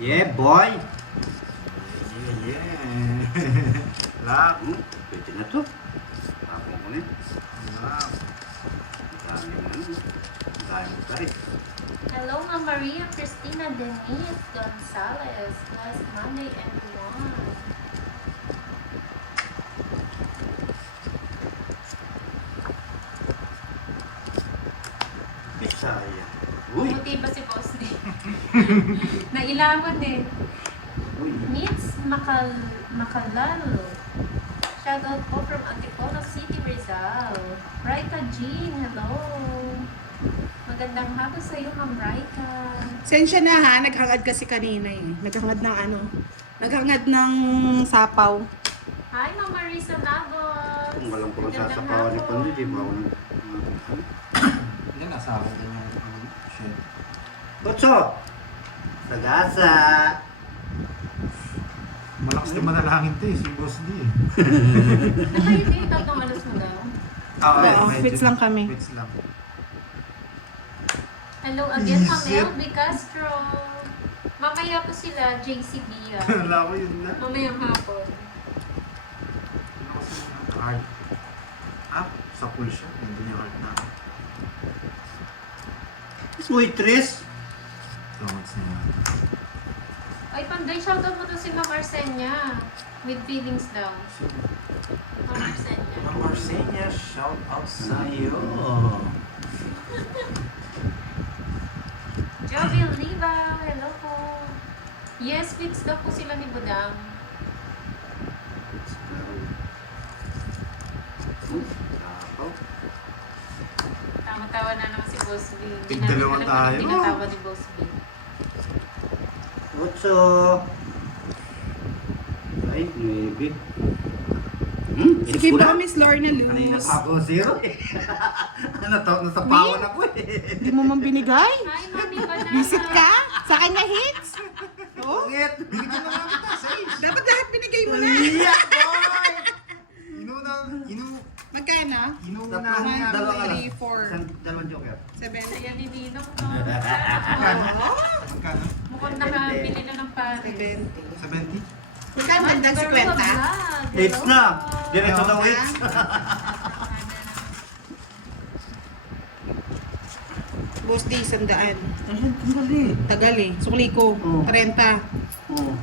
Yeah, boy! Yeah. Lak. Pwede na to. Ako ko na. Lak. Dami mo na. Dami mo tayo. Hello, Ma'am Maria Cristina Denise Gonzalez. Last Monday everyone. Pisaya. Uy! Buti ba si Boss D? Nailangan eh. Uy! Needs Makalal. Shoutout po from Antipolo City, Rizal. Raika Jean, hello. Magandang hapon sa iyo, Ma'am Raika. Sensya na ha, naghangad kasi kanina eh. Naghangad ng ano? Naghangad ng sapaw. Hi, Ma'am Marisa Navos. Kung walang puro Magandang sasapawan ni hapon. Pando, di ba ako nang... Yan, nasa akin din yung shit. Kutso! Sagasa! Malakas din manalangin to eh, si Boss D eh. Nakayo din, tatlong alas mo daw. Oo, fits lang kami. Fits lang. Hello again, Ma'am Isip. Elby Castro. Mamaya po sila, JCB. Wala ko yun na. Mamayang hapon. Ano kasi yung heart? Ah, sa pool siya. Hindi niya heart na. Waitress! Salamat sa niya. Ay, Panday, shoutout mo to si Ma'am Arsenia. With feelings daw. Ma'am Arsenia. Ma'am Arsenia, shout out sa iyo. Jovi Oliva, hello po. Yes, fits daw po sila ni Budang. Sapaw. Tama-tawa na naman si Boss B. Hindi Tig-dalawa namin alam tayo. anong tinatawa ni Boss B. Kutso! Ay, maybe. Sige ba, Miss Lorna Kanina Luz? pa ako zero eh. Ano to? Nasapawan ako eh. Hindi mo man binigay? Hi, Mami Banana. Visit ka? Sa kanya hits? Oh? Pangit! Binigyan na lang kita, Sage. Dapat lahat binigay mo na. Yeah, boy! Magkano? Inuuna Tatlong, niya. dalawang alas. 3, 4, Isang dalawang joker. 7, Ayan ni Ninong. no? Magkano? Magkano? Mukhang nakabili na ng pare. 70. 70? Magkano bandang 50? Hits na! Diretso na hits! Boss D, 100. Ay, dali. Tagal eh. Sukli ko. Oh. 30. Oh.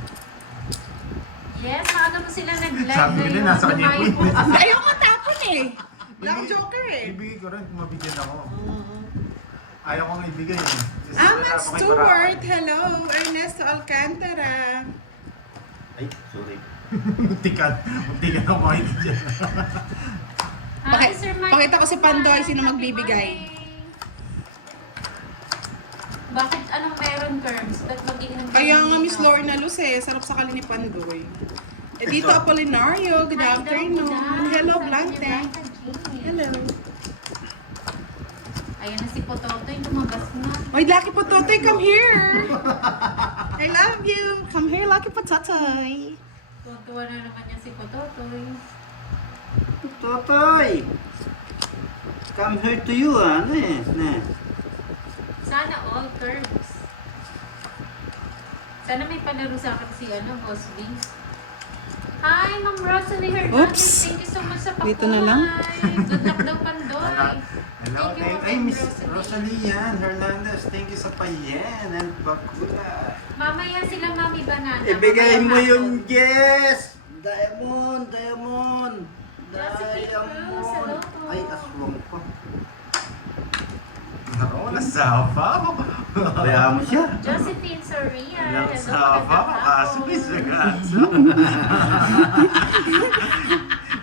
Yes, maaga mo sila nag-live. Sabi ko din, nasa kanya Lumayo po. Ayaw ko tapon eh. Lang joker eh. Ibigay ko rin kung mabigyan ako. Ayaw kong ibigay eh. Kasi Aman wala pa kay Stewart, hello. Ernesto Alcantara. Ay, sorry. Muntikan ako makita dyan. Hi, Sir Mike. Pakita ko si Pandoy, sino Happy magbibigay. Monday. Bakit anong meron, Curbs? Ba't mag-iinom kayo Kaya nga dito? Miss Lorna Luz eh. Sarap sa kali ni Pandoy. Dito Apolinario, good Hi, afternoon. Daw, Hello, Sabi Blanca. niya, Blanca Jean. Hello. Ayan na si Pototoy, lumabas na. Oy, Lucky Pototoy, come here. I love you. Come here, Lucky Pototoy. Tutuwa na naman niya si Pototoy. Totoy! Come here to you ah. Ano eh? Ne. Sana all Curbs. Sana may palaro sa akin si Boss B. Hi, Ma'am Rosalie Hernandez. Oops. Thank you so much sa pakuhay. Dito na lang. Good luck daw, Pandoy. Hello, Thank you, ay Ma'am Miss Rosalie. Rosalie yan, Hernandez. Thank you sa payen and bakula. Mamaya sila Mami Banana. Ibigay mo Mamayang yung hapon. yes! Diamond! Diamond! Josephine Cruz, hello Diamond! po. Ay, aswang pa. Ako, nasapaw. Kaya mo siya. Josephine Soria. Hello, Nasapaw, magandang kaso hapon. may sagasa.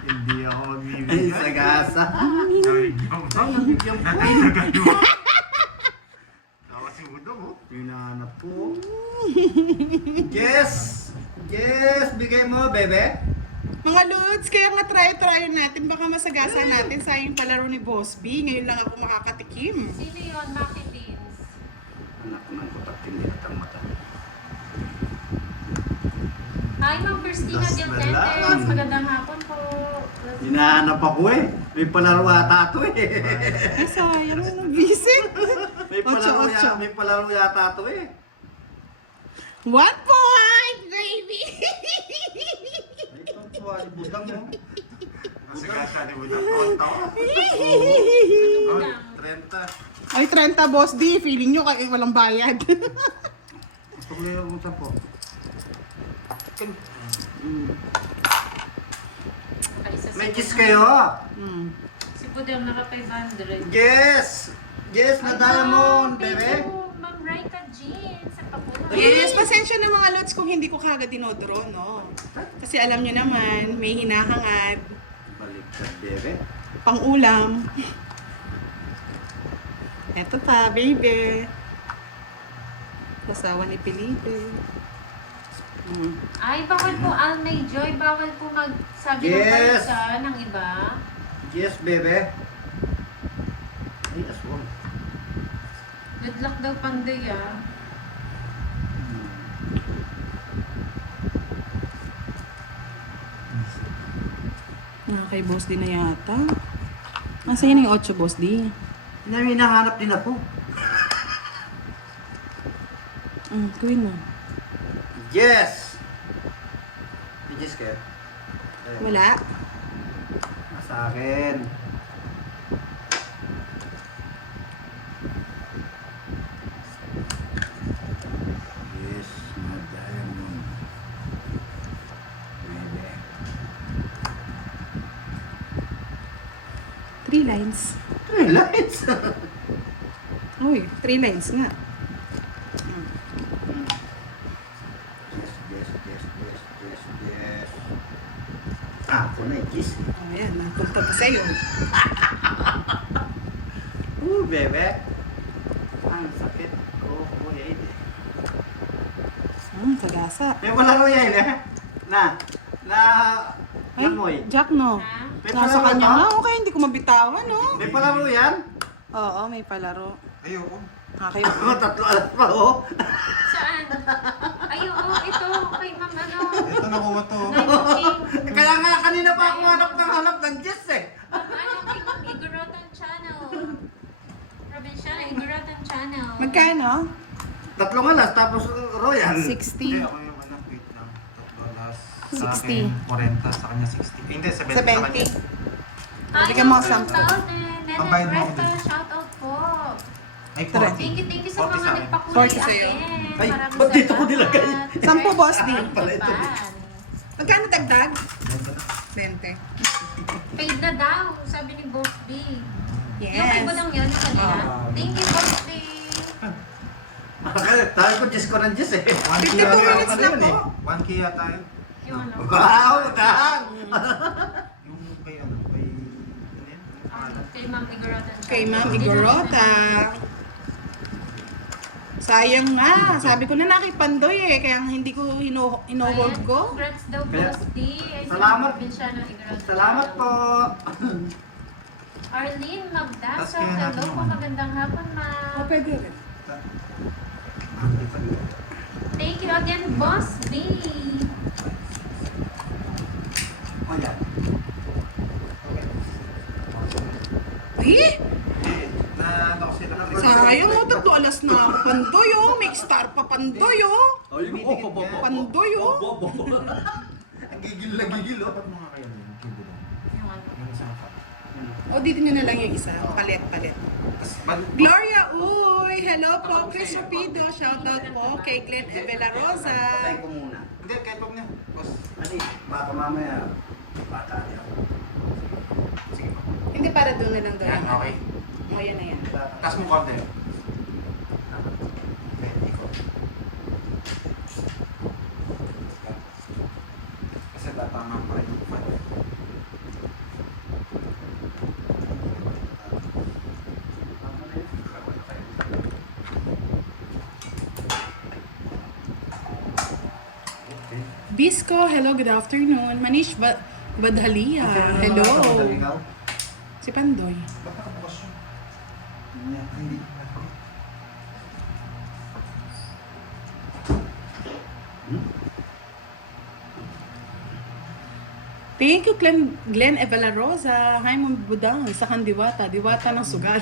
Hindi ako Ay, magbibigay. sagasa. Nabigyan mo. Ay, nabigyan po. Natinagan mo. Tawa si Udong, oh. Pinanap ko. Yes! Yes! Bigay mo, bebe. Mga Lods, kaya nga try natin. Baka masagasa natin sa yung palaro ni Boss B. Ngayon lang ako makakatikim. Sino yun? Maki Beans. Anak ko ng kutak, hindi at ang mata. Hi, Ma'am Christina Das Del na Tentes. lang. Magandang hapon po. Hinahanap ako eh. May palaro ata ito eh. Ay, sayang na busy. Ocho. May palaro yata ito eh. 1 point, baby! Ito po, budang mo. Kasi gasa ni Budang. Taon. Oh, 30. Ay, 30, Boss D. Feeling nyo kaya walang bayad. Gusto ko yung utang po. May kiss kayo. Hmm. Si Budang naka 500. Yes! Yes, na diamond, Thank bebe. you, Ma'am Raika Jean. Sa papuno. Yes, pasensya na mga lods kung hindi ko kagad dinodoro, no? Kasi alam nyo naman, may hinahangad, Baliktad, bebe. pang-ulam. Eto pa, baby. Kasawa ni Felipe. Hmm. Ay, bawal po, Almay Joy. Bawal po magsabi ng Yes. palisa ng iba. Yes, bebe. Ay, aswang. Good luck daw, Panday, ah. Kay Boss D na yata. Nasa yan yung 8, Boss D. Hinahanap din ako. Queen mo. Yes! May kiss kayo? Ayun. Wala. Sa akin. Yes, na diamond. Bebe. 3 lines. Ay, lights! Uy, 3 lines nga. Yes. Ah, ako na yung kiss. Ayan, napunta pa sa'yo. Bebe. Ang sakit ko, kuya ini. Kagasa. May palaro yan eh. Na, Ay, Yamoy. Jack, no? Ha? May Nasa palaro kanya ba? nga. Okay, hindi ko mabitawan, no? May palaro yan? Oo, may palaro. Ayoko. Kayo. Tatlo alas pa, oh. Saan? Ay, oo, ito. Kay Ma'am, ano? Ito nakuha to. Nine Kaya nga, kanina pa ako hanap ng Jess eh. Ma'am, ano, kay Ma'am Igorotan Channel. Provinciana, Igorotan Channel. Magkano? Tatlong alas, tapos Royal. Hindi, 60. ako yung anak, wait lang. $3. Sa 60. akin, 40. Sa kanya, 60. Hindi, 70 sa kanya. 70. Hi, Bigyan mo Ma'am ako sample. Sultan. Ang bayad mo ako Nene dun. shoutout po. Ay, Tara. 40. Thank you sa 40 sa mga akin. nagpakulay 40 sa'yo. akin. Ay, Maraming ba't dito ko salamat. nilagay? 10, Boss D. Pala ito. Magkano dagdag? 20. Paid na daw, sabi ni Boss B. Yung kay Yes. Budang yun kanina. Thank you, Boss B. Tayo ko Jess ko ng Jess eh. 1K 52 yata minutes yun lang eh. po. 1K yata yun. Yung ano. Wow, dang! Yung kay ano, kay... Ano yan? Kay Ma'am Igorota. Kay Ma'am Igorota. Sayang nga. Sabi ko na nakipandoy eh. Kaya hindi ko ino-hold ko. Congrats daw, Kaya- Boss D. Ay, Salamat. si Provinciana Igorota. Salamat po. Arlene Tas Magdaso. kaya natin Hello yung po, ano. magandang hapon, ma'am. Pwede rin. Thank you again, Boss B. O yan. Ay! Na ano kasi nakalimutan. Sayang mo. 3 alas na ako. Pandoy oh. Make star pa pandoy oh. Ay, Pandoy oh. Ang gigil na gigil oh. Dapat mga kayo yun, kay Budong. Yung ano. Yung isang cup. O, dito nyo na lang yung isa. Palit. Tas, Gloria Uy! Hello po, Chris Rapido. Shoutout po kay Glenn Evela Rosa. Patay ko muna. Hindi, kahit huwag niya. Boss, Kasi baka mamaya bata niya. sige pa. Hindi para doon na lang doon. Yan, okay. O, yan na yan. Taas mo konti. Okay, ikaw. Kasi tatama pa rin yung fan. Bisco, hello, good afternoon. Manish Badhalia, hello. Si Pandoy. Ba't nakabukas yun? Hindi. Thank you, Glenn Evela Rosa. Hi, Ma'am Budang. Sa Diwata. Diwata ng sugal.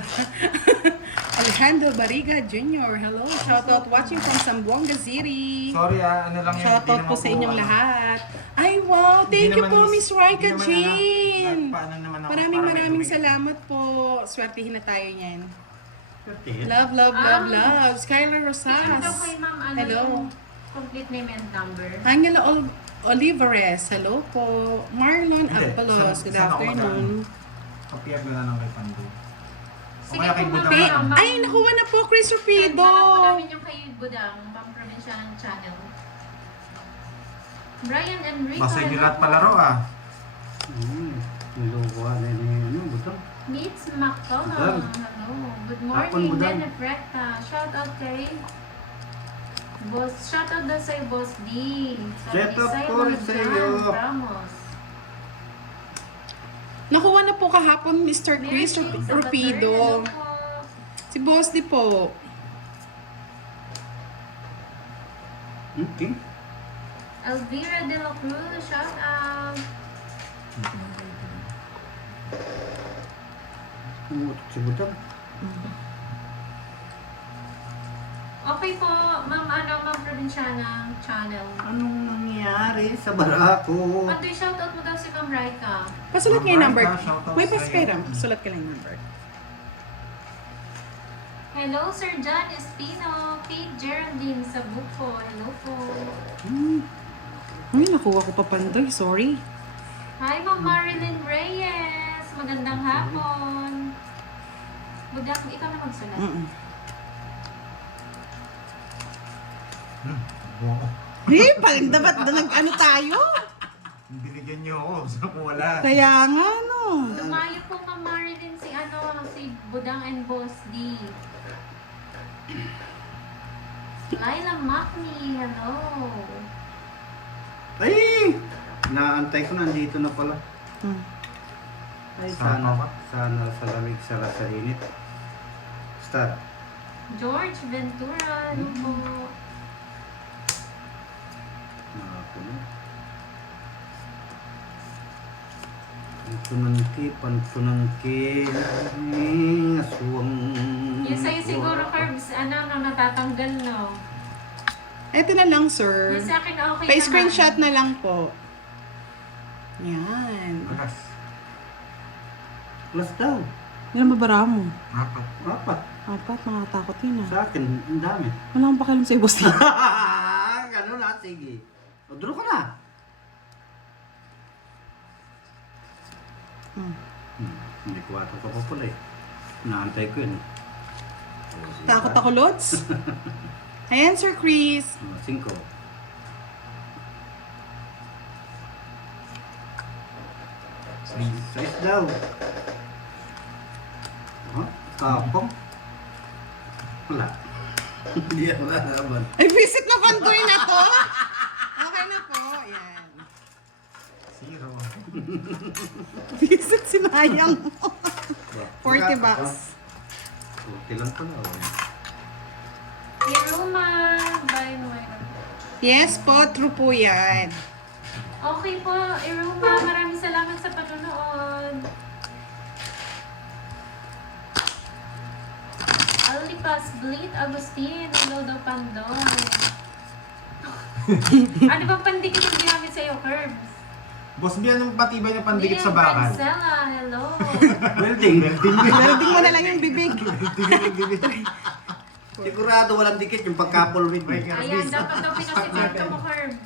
Alejandro Bariga Jr. Hello. Shoutout watching from Zamboanga City. Sorry ano lang yan. Shoutout hindi po naman sa inyong ano. lahat. Ay, wow. Thank Hindi you naman po, is- Miss Raika hindi naman Jean. paano naman ako, Maraming parang may maraming tumigil. salamat po. Swertihin na tayo niyan. Thirteen. Love, love, love, love. Skylar Rosas. Ito kay ma'am, ano Hello. yung complete name and number? Angela Olivares. Hello po. Marlon Hindi. Apolos. Good Saan ako afternoon. Kapiyag na lang kay Pandu. Sige kaya kay po, Budang ma'am. na lang. Ay, nakuha na po, Chris Send Rupido. na lang po namin yung kay Budang, pang provincial channel. Brian Enrico. Basta yung lahat palaro Nilukuha na ano, butang. Meets McCollum. Budang. Hello. Good Hapon, morning, Budang. Dennet Recta. Shout out kay Boss. Shout out daw sa'yo, Boss D. Shout out po rin sa'yo. Ramos. Nakuha na po kahapon, Mr. Mary Chris Jane Sabater. Rupido. Hello po. Si Boss di po. Okay. Elvira De La Cruz. Shout out. Umutok si butang. Okay po, ma'am, ma'am Provinciana channel. Anong nangyari sa barako? Pandoy, shoutout mo daw si Ma'am Raika. Pasulat nga yung number. Marika, shoutout May sa'yo. paspera. Pasulat ka lang yung number. Hello, Sir John Espino. Kate Geraldine sa Buko. Hello po. Ay, nakuha ko pa pandoy. Sorry. Hi, Ma'am Marilyn Reyes. Magandang hapon. Budak, ikaw na magsulat. Mm-mm. Oo. Eh, parang dapat nag-ano tayo? Binigyan niyo ako. Saan ko wala? Kaya nga, no. Lumayo po, Ma'am Marilyn, si Budang and Boss D. Laila Macni, hello. Ay! Naantay ko, nandito na pala. Hmm. Ay, Saan sana, pa ba? sana sa lamig, sana sa init. Start. George Ventura, hello po. Nakakulo. Pantunangki, aswang. Yung sa'yo siguro, Curbs, natatanggal, no? Eto na lang, sir. Yung sa akin, okay Pa-screenshot na lang po. Yan. Alas. Plus daw. Ilan ba bara mo? Apat. Apat. Apat, makatakot yun ah. Sa akin, ang dami. Wala akong pakialam sa'yo, boss. Ganun na, sige. O, draw ka na. May 4 ka pa pala eh. Naantay ko yun. Takot ako, Lods. Ayan, Sir Chris. 5. Size daw. Ha? Kapong? Wala. Hindi ako nalaman. Ay, visit na pandoy na to. Okay na po. Ayan. 0. Visit si Mayang. 40 bucks. 40 lang pala. Oh. Iruma, by Noel. Yes po, true po yan. Okay po, Iruma, maraming salamat sa panonood. Alipas Bleed Agustin, hello daw Pandoy. Ano bang pandikit yung ginamit sa'yo, Curbs? Boss B, anong patibay na pandikit sa bakal? Marcela, hello. Welding. Welding mo na lang yung bibig. Sigurado walang dikit yung pagkapol with me. Ayan, dapat daw pinasipito mo, Curbs.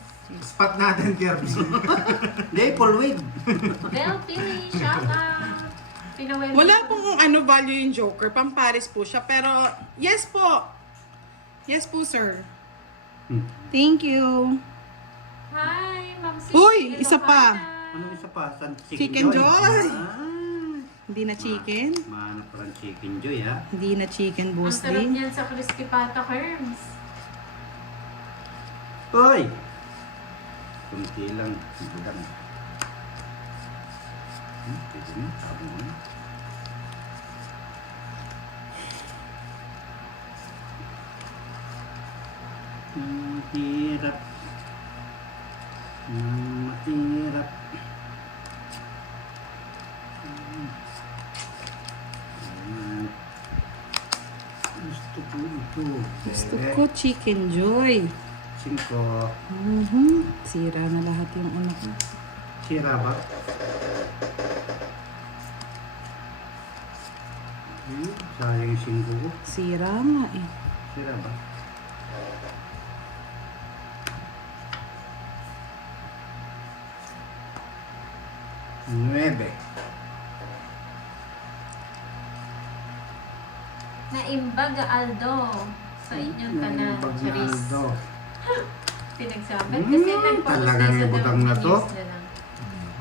Spot natin, Kerbs. Hindi, full wig. Bel Pili, shout out. Pinawel. Wala pong value yung Joker. Pamparis po siya. Pero, yes po. Yes po, sir. Thank you. Hi, Ma'am Sisi. Uy, isa pa. Ilocana. Ano isa pa? San Chicken Joy. Ah, Hindi na chicken. mahanap pa ng Chicken Joy, ha? Hindi na chicken, Ang boss sarap din. niyan sa crispy pata, Curbs. Hoy! Kunti lang. Ito lang. Pwede mo. Sabi mo. Hirap. Mahirap. 2, Gusto ko chicken joy. 5. Sira na lahat yung ano ko. Sira ba? Sayang yung 5 ko. Sira nga eh. Sira ba? Nuebe. Naimbag Aldo sa inyong tanan. Charis. Aldo. Pinagsabi. Kasi talagang nagpo-postiso ibutang daw na to? na lang.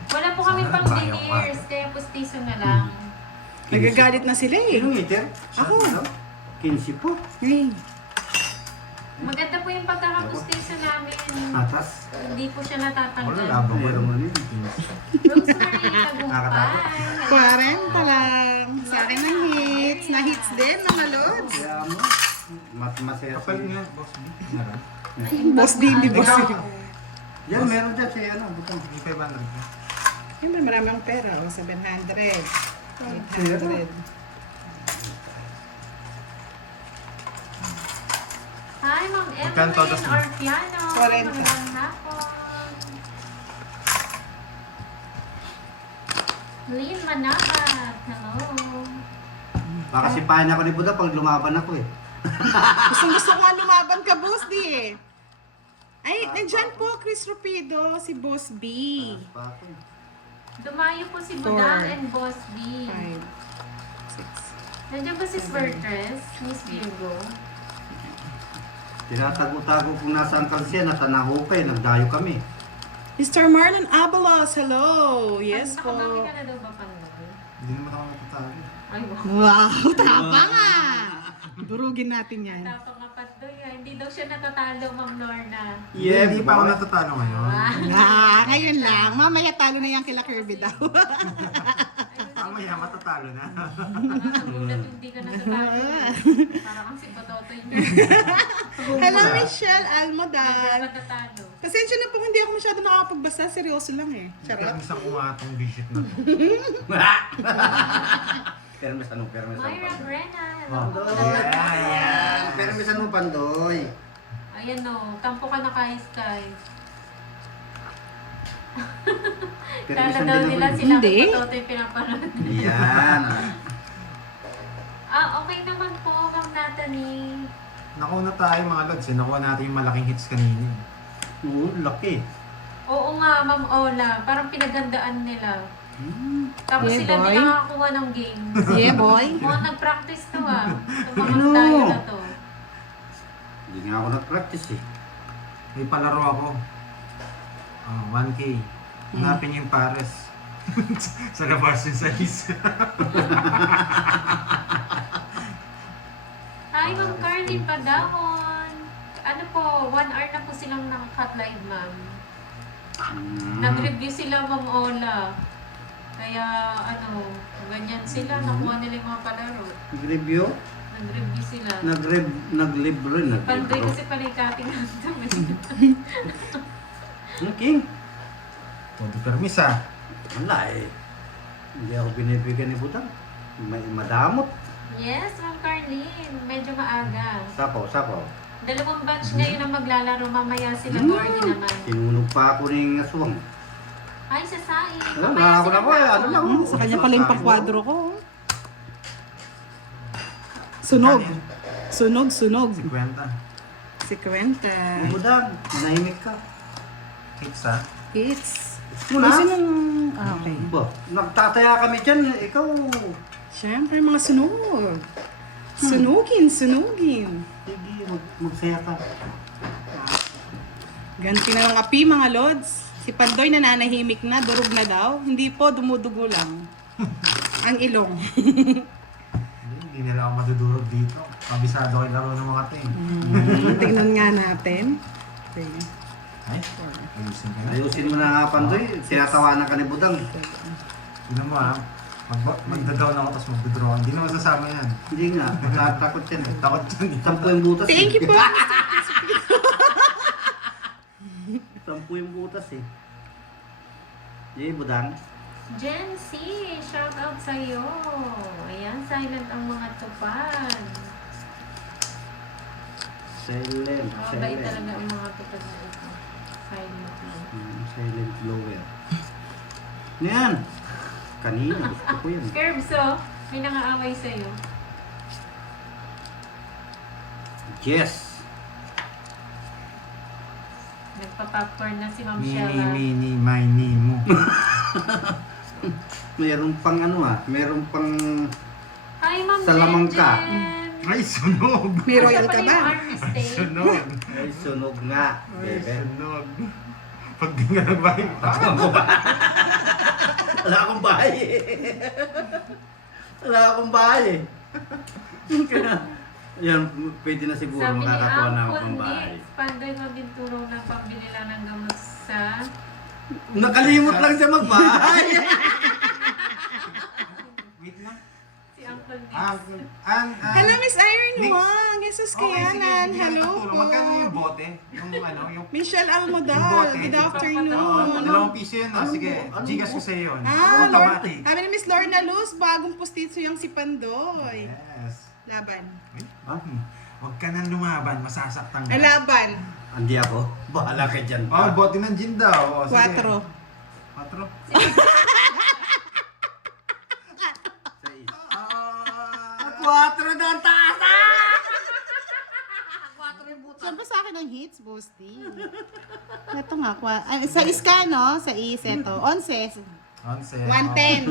Wala po kami Sana pang nagbayang veneers, kaya postiso na lang. Nagagalit na sila eh. Sinong iter? Ako. 15 po. Hey. Maganda po yung pagkakapostiso namin. Atas. Hindi po siya Wala natatanggal. labang ko Meron mo naman. yun. Rosemary Tagumpay. 40 lang. Sa akin ang hits. Na-hits din, mga lods. Kaya mo. Masaya Kapal nga, boss. Meron. Boss din, di boss Aldo. din. Yan, meron dyan sa ano. Butang. Hindi 500 ka. Siyempre marami ang pera. O, 700. 800. Hi, Ma'am Magkano todas Evelyn mo? Orpiano. 40. Magandang hapon. Lynn Manapat. Hello. Baka sipahin ako ni Buda pag lumaban ako eh. Gusto ko nga lumaban ka, Boss D eh. Ay, nandyan po, Chris Rupido, si Boss B. Taas pa ako eh. Dumayo po si Four. Budang and Boss B. 5, 6. Nandiyan ba si Swertres? Miss Virgo? Tinatago-tago kung nasaan kalsiya, nasa Nahupay, nagdayo kami. Mr. Marlon Abalos, hello. Yes po. Nakadami ka na daw ba panlaki? Hindi naman ako matatalo. Ay, wow. Wow, tama nga. Durugin natin yan. Tapangapat doon yan. Hindi daw siya natatalo, Ma'am Lorna. Yeah, Hindi pa ako natatalo ngayon. Ngayon lang. Mamaya talo na yan kila Kirby daw. Mamaya matatalo na. Nakakagulat yung hindi ka natatalo. Parang kang si Pototoy niya. Hello, Michelle Almodan. Natatalo. Pasensya na po, hindi ako masyado nakapagbasa. Seryoso lang eh. Charot. Isang ko nga itong visit na to. Permes ano, permes ano. Myra Brena. Hello Oh. po. Ayan, permes ano, Pandoy. Ayan o. Tampo ka na kay Sky. Permes Kala ano daw din nila ako. sila Hindi. kay Pototoy pinapanood. Yan. Okay naman po, Ma'am Natalie. Nakuha tayo mga lods. Nakuha natin yung malaking hits kanina. Oo, laki. Oo nga, Ma'am Ola. Parang pinagandaan nila. Tapos Yeah, sila boy. din nakakakuha ng game. Yeah, boy. Mukhang nag-practice to ah. Tumamang Ano? tayo na to. Hindi nga ako nag-practice eh. May palaro ako. 1K. Hanapin niyo yung pares. Sa labas yung size. Hi, Ma'am Carly Padahon. Ano po, 1 hour na po silang nakakat live, ma'am. Nag-review sila, Ma'am Ola. Kaya, ano, ganyan sila. Nakuha nila yung mga palaro. Nag-review? Nag-review sila. Naglibre. Panday kasi panay-cutting lang ito. King? Todo permis ah. Wala eh. Hindi ako binibigyan ni Butang. Madamot. Yes, Ma'am Carlene. Medyo maaga. Sapaw. 2 batch ngayon ang maglalaro. Mamaya sila Gordy naman. Sinunog pa ako ng aswang. Ay, sa saing. Wala, Mamaya ako sila na ko eh. Ano lang. Sa kanya pala yung pakwadro ko. Sunog. Sunog. 50. Si Kwenta. Bubudang, manahimik ka. Hits ah. Hits. Muna? Kasi nung... okay. Ba, nagtataya kami dyan. Ikaw. Siyempre, mga sunog. Sunugin. Sige, magsaya ka. Ganti na ng api, mga lods. Si Pandoy nananahimik na, durog na daw. Hindi po, dumudugo lang. Ang ilong. Hindi nila ako madudurog dito. Kabisado kayo laro ng mga ting. Tingnan nga natin. Okay. Ay, ayusin ka na. Ayusin mo na nga, Pandoy. Tinatawanan ka ni Budang. Tignan mo ah. Magdadaw na ako tapos magdodraw. Hindi naman sasama yan. Hindi nga, takot yan eh. Takot dyan eh. Sampu yung butas Thank you po. Sampu yung butas eh. Yay, Budang. Gen C, shout out sa'yo. Ayan, silent ang mga tupad. Silent. Mabait Silent. talaga ang mga tutod na ito. Silent lang. Silent blower. Yan. Kanina, gusto ko yan. Curbs, oh. May nangaaway sa'yo. Yes. Nagpa-popcorn na si Ma'am Mini, Shella. mini, mini mo. Meron pang ano meron pang Hi, Ma'am Salamangka. Jen! Ay, sunog! May royal ka ba? Ay, sunog! ay sunog nga, Ay, bebe. sunog! Pag di nga nagbayad pa. Wala akong bahay. Wala akong bahay. Kaya, yan, pwede na siguro Sabi ni makakakuha na ako Uncle ng bahay. Nick, Pandoy mabinturo na pambili lang ng gamot sa... Nakalimot lang siya magbahay. Wait lang. Si Uncle Nick. Hello, Miss Irene Mix. Wang. Jesus Kayanan. Hello po. Magkano yung bote? Yung ano, yung... Michelle Almodal. Bote. Good Oo, afternoon. dalawang piso yun. Ano Sige, mo? Ano gigas mo? ko sa'yo yun. Ah, Lord. Automatic. Sabi ni Miss Lorna Luz, bagong postizo yung si Pandoy. Yes. Laban. Ha? Huwag ka nang lumaban, masasaktan ka. Ay, laban. Hindi ako. Bahala ka dyan. Oh, bote ng gin daw. Oh, sige. 4. 4. Quatro na ang taas! Siyempre sa akin ang hits, Bosti. Ito nga, sa iska, no? Sa is, ito. 11. 110. 110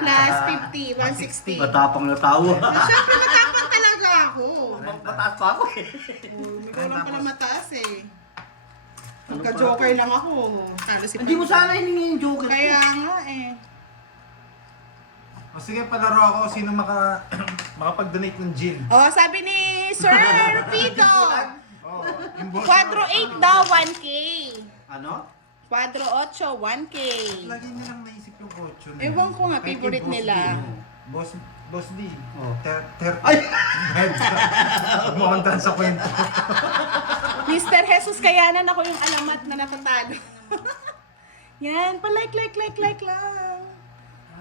plus 50. 160. Matapang na tawa. Siyempre, matapang talaga ako. Mataas pa ako eh. Ikaw lang pala mataas eh. Magka-joker lang ako. Talo si Hindi mo Pandoy. sana hiningi yung joker. Kaya nga eh. O sige, palaro ako. Sino makapag-donate ng gin? Oh, sabi ni Sir Pito. Oh, yung boss. Quadro 8 daw, 1K. Ano? Quadro 8, 1K. Lagi nilang naisip yung 8 na yun. Ewan ko nga, Kahit favorite yung Boss nila. D. Boss D. Oh. 30. Ay! Bumantan sa kwento. Mr. Jesus Kayanan, ako yung alamat na natatalo. Yan, pa-like lang.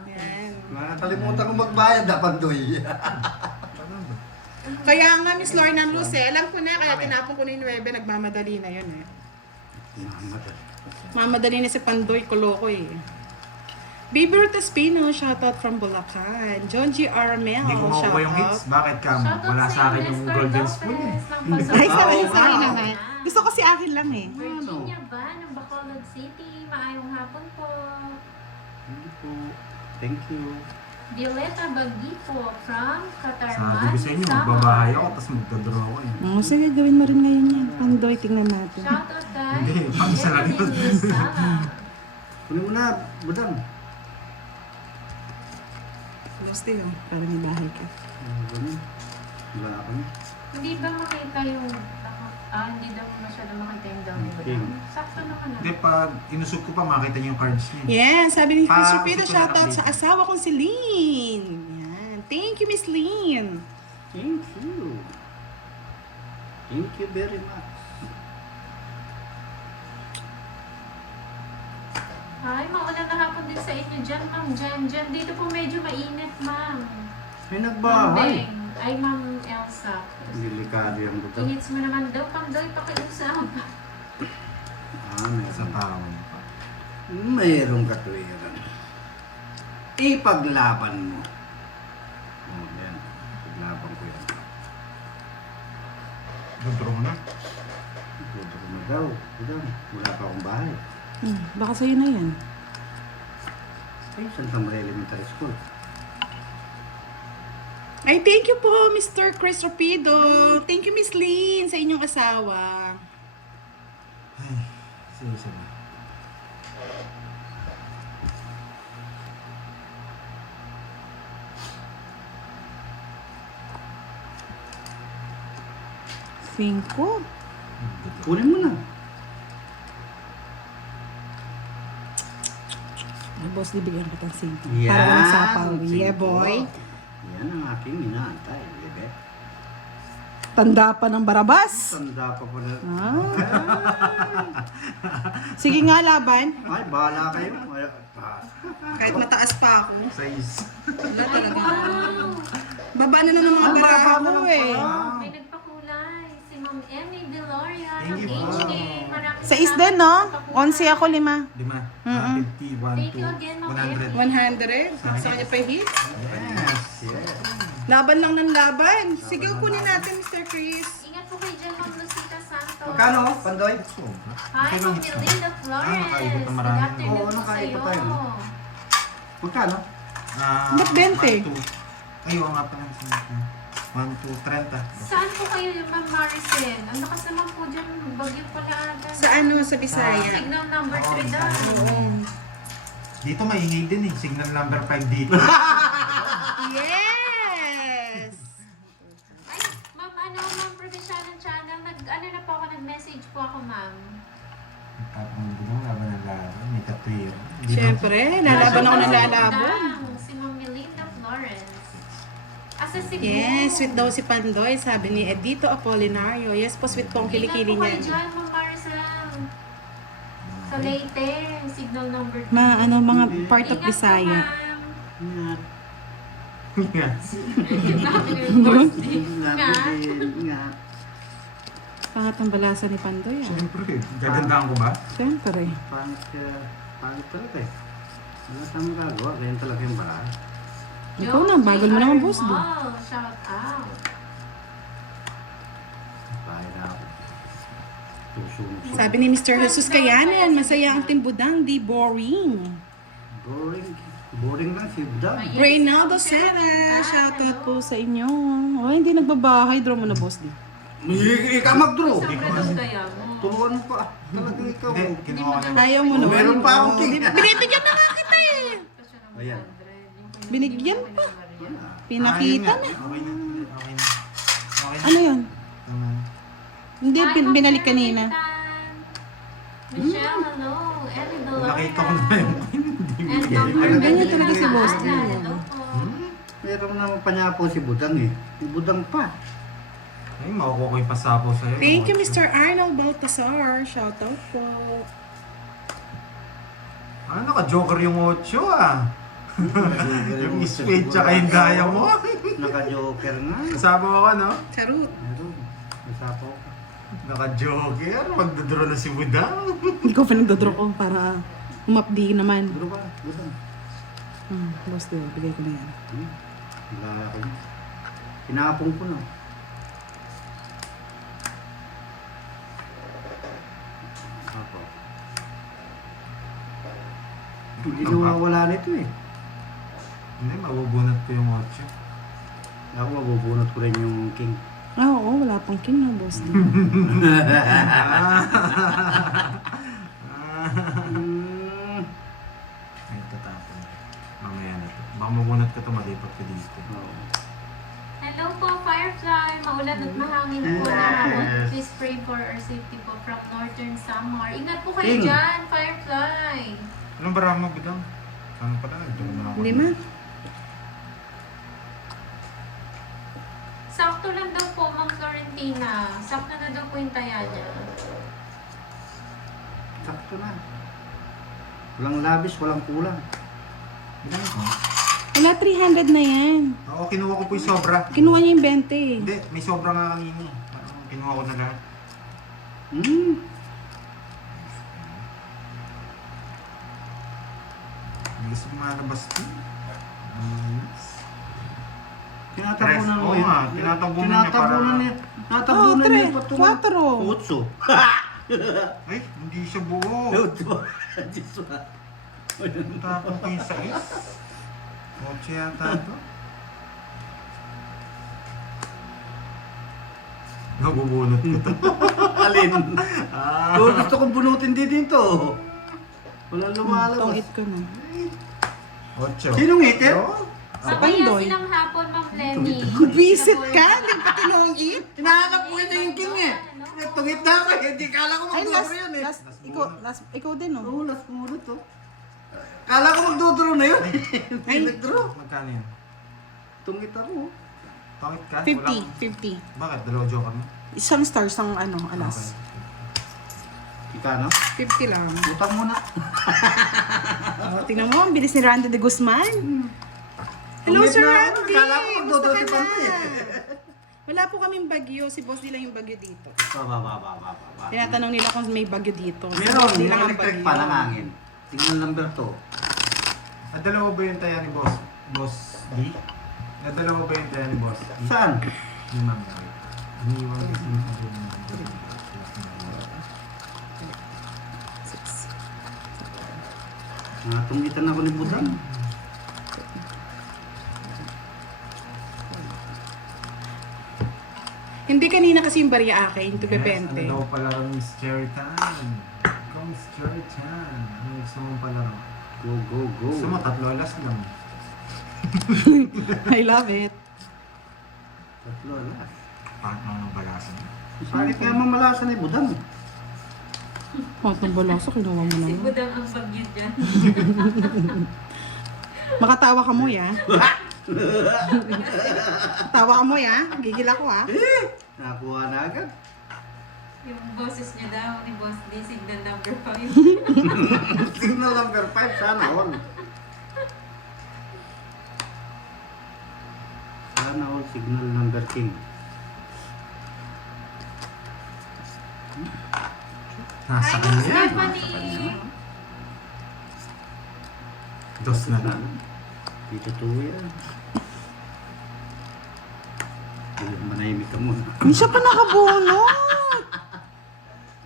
Yan. Nakakalimutan ko magbayad. Dapat doy. Kaya nga, Miss Lorna Luz eh. Alam ko na, kaya tinapon ko na yung 9, nagmamadali na yun eh. Mamadali na si Pandoy, koloko eh. Baby Ruth Espino, shoutout from Bulacan. John G. Armel, Hindi ko makuha yung hits. shoutout. Bakit ka? Wala sa akin yung golden spoon eh. Ay, sorry wow. naman. Gusto ko si akin lang eh. Virginia ba ng Bacolod City? Maayong hapon po. Thank you. Violeta Bagipo from Qatar. Sabi ko sa inyo, magbabahay ako, tapos magdadraw ako eh. Oh, sige, gawin mo rin ngayon yan. Pandoy, tingnan natin. Shoutout guys. Hindi, pang isa lang yun. Kunin mo na, budang. Gusto yun, para may bahay ka. Wala ako na. Hindi ba makita yung... hindi daw masyado makita yung daw. Okay. Sakto naman Hindi, pag inusog ko pa, makita niyo yung cards niya. Yan, sabi ni Chris Rupido, Gusto ko shoutout na sa asawa kong si Lynn. Yan, thank you, Miss Lynn. Thank you. Thank you very much. Ay, maulan na hapon din sa inyo dyan, Ma'am Jen. Dito po medyo mainit, Ma'am. May Ma'am nagbahay. Beng. Ay, Ma'am Elsa. Delikado yung budang. Inits mo naman daw, Pandoy, pakiusap. Sa tao. Mayroong katuwiran. Ipaglaban mo. Oh, yan. Paglaban ko yan. Dadraw na. Pwede ko na daw. Budang, wala pa akong bahay. Baka sa'yo na yan. Ay, Santa Maria Elementary School. Ay, thank you po, Mr. Chris Rapido. Thank you, Miss Lynn, sa inyong asawa. Ay, sige. Cinco. Kunin mo na. Ay, boss, bibigyan ko ng cinco. Yan, Para lang sapaw. Yeah, cinco. boy. Yan ang aking inaantay, bebe. Tanda pa ng barabas. Tanda pa pala. Sige nga, laban. Ay, bahala kayo. Ay, taas. Kahit mataas pa ako. 6. Wala talaga. Wow! Baba na ng mga Ah, baba baraha na ko lang eh. pala. May nagpakulay. Emmy Viloria Thank ng you po. HK. Maraming Sa is salamat din, no? sa pakuha. 11 ako, 5. 5. Mm-mm. 50, 1, Thank 2, you again, Ma'am 100. 100. Sa kanya pa hits. Yes. Yes. Laban lang ng laban. Sige, kunin natin, Mr. Chris. Ingat po kayo dyan, Ma'am Lucita Santos. Magkano, Pandoy? Sobra. Hi, Okay Ma'am lang ito. Melinda Flores. nakaikot na Good marami. afternoon Oo, po nakaikot sa'yo. tayo. Magkano? Ba't 20? 1, 2. Ay, oo nga pala. 1, 2, 30. Saan po kayo, Ma'am Maricel? Ang lakas naman po dyan, bagyo pala ata. Sa ano, sa Bisaya. Signal number 3 Oo, daw. Oo. Dito maingay din eh. Signal number 5 dito. Yes! Ay, Ma'am, Ma'am Provincial Channel, nag-message po ako, Ma'am. Tapos biglang laban ng laban. May katwiro. Siyempre, lalaban ako ng lalabo. Si Ma'am Melinda Flores. Asa Cebu. Yes, sweet daw si Pandoy, sabi ni Edito Apolinario. Yes po, sweet po ang kilikili Ingat po niya. kayo dyan, Ma'am Maricel. Sa Leyte, signal number 2. Mga part of Bisaya. Ingat. Yes. Ingat. Ingat. Pangat ang balasa ni Pandoy. Ah. Siyempre. Gagandaan ko ba? Siyempre. Pangit talaga eh. Wala tayong magagawa. Ganyan talaga yung bahay. Ikaw na, bagal mo naman, boss, do. Wow, shout out. Bahay na ako. Tusunod. Sabi ni Mr. Jesus Kayanan, masaya ang timbudang, di boring. Boring. Boring lang si Budang. Reynaldo Sera, shoutout po sa inyo. Oh, hindi nagbabahay, draw mo na, boss, di. Ikaw mag-draw. Isang radong kaya mo. Turuan mo pa. Talagang ikaw. Hindi, kinuha ko lang. Ayaw mo naman. Meron pa akong king. Binibigyan na nga kita eh. Ayan. Binigyan pa. Ayun Pinakita nga. na. Okay na. Okay na. Okay na. Ano yun? Naman. Hindi, binalik kanina. Michelle, hello. Ellie Dolores. Nakita ko na yun. And Dr. Ganyan talaga si Boss. Hello po. Meron naman pa niya po si Budang eh. Si Budang pa. Ay, makukuha ko yung pasapo sa'yo. Thank you, Mr. Arnold Baltasar. Shoutout po. Ah, naka-joker yung 8 ah. Yung spade tsaka yung daya mo. Naka-joker nga. Kasama mo ka, no? Charot. Meron. Masapo ka. Naka-joker. Magdodraw na si Budang. Hindi ko pa nagdodraw ko para umapdi naman. Duro ba? Budang. Boss, do. Bigay ko na yan. Wala ako. Pinapong ko na. Ako. Hindi nawawala nito eh. Hindi, mabubunot ko yung 8. Ako mabubunot ko rin yung king. Ah, oo. Wala pang king na, boss. Do. Ay, tatapon. Mamaya na to. Baka mabunot ko to, malipat ko dito. Hello po, Firefly. Maulan at mahangin po na hapon. Please pray for our safety po from Northern Samar. Ingat po kayo King. dyan, Firefly. Anong barang mo, Budang? Saan pala? Nagdoon na ako. 5. Sakto lang daw po, Ma'am Florentina. Sakto na daw po yung taya niya. Sakto na. Walang labis, walang kulang. Budang ko. Wala, 300 na yan. Oo, kinuha ko po yung sobra. Kinuha niya yung 20. Hindi, may sobra nga kanina. Kinuha ko na lahat. Hindi gusto ko malabas ito. Tinatabunan mo Oo yun. nga, tinatabunan niya para- Tinatabunan niya. Oh, Tinatabunan niya 3. pa ito. 4. Utso. Ay, hindi siya buo. Utso. Utso. Tapos ko yung 6. 8 yata ito. Nabubunot ko ito. Alin? Ah. So, gusto kong bunutin din dito. Walang lumalabas. Tongit ko na. 8. Sinong hitter? Sa Mamaya Pandoy. silang hapon, Ma'am Lenny. Visit ka? Hindi pa tinongit? Hinahanap ko ito yung king eh. Tungit na ako eh. Hindi kala ko Ay, magdudro yan eh. ikaw din, oh. Oo, last bunot to. Kala ko magdudro na yun. Hindi nagdraw. Magkano yan? Tungit ako. Tongit ka? 50. Bakit? Dalawa joker mo? Isang stars ang alas. Ika no? 50 lang. Utang muna. Oh, tingnan mo, ang bilis ni Randy de Guzman. Hello, Tungit Sir na ako. Randy. Kala ko Gusto magdudro ka si na. Pantoy eh. Wala po kaming bagyo. Si Boss D lang yung bagyo dito. Ba. Tinatanong nila kung may bagyo dito. Si Meron, Boss D yung lang ang electric bagyo. pa ng hangin. Signal number 2. Nadalawa ba yung taya ni Boss? Boss D? Nadalawa ba yung taya ni Boss D? Saan? Yung ma'am. Iniiwan kasi yung Tungitan ako ni Budang. Hindi kanina kasi yung barya akin, ito Yes, bebente. ano daw palaro Miss Cherry Tan? Ikaw Miss Cherry Tan. Ano gusto mong palaro? Go. Gusto mo 3 alas lang. I love it. Tatlo, alas. Pangit naman ng balasan. Bakit kaya mamalasan ni Budang? Hot ng balaso, kinuha mo Si naman. Budang ang bagyo dyan. Makatawa ka mo, ya. Tawa ka mo, ya. Gigil ako, ha. Nakuha na agad. Yung boses niya daw ni Boss D, signal number 5. Signal number 5, sana all. Sana all signal number king. Nasa Hi, kanya yan. Stephanie! Dos na lang. Dito tuwi yan. Manahimik ka muna. Hindi siya pa nakabunot.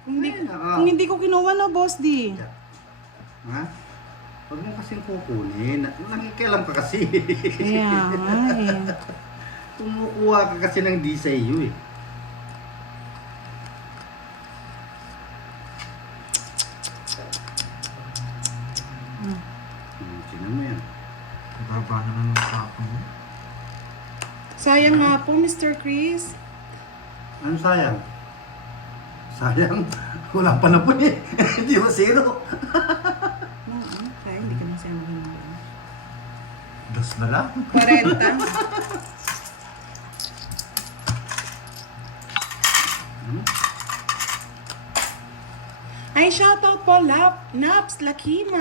Ay, naka. Kung hindi ko kinuha na, Boss D. Ha? Huwag mo kasing kukunin. Nakikialam ka kasi. Kaya nga, eh. Kumukuha ka kasi ng di sa iyo eh. Sino mo yan? Baba na ng pako mo. Sayang nga po, Mr. Chris. Ano sayang? Sayang? Wala pa na po eh. Hindi mo zero. Kaya hindi ka na siya mahinuha. Dos na lang. 40. Ay, shoutout po, Naps Lakima.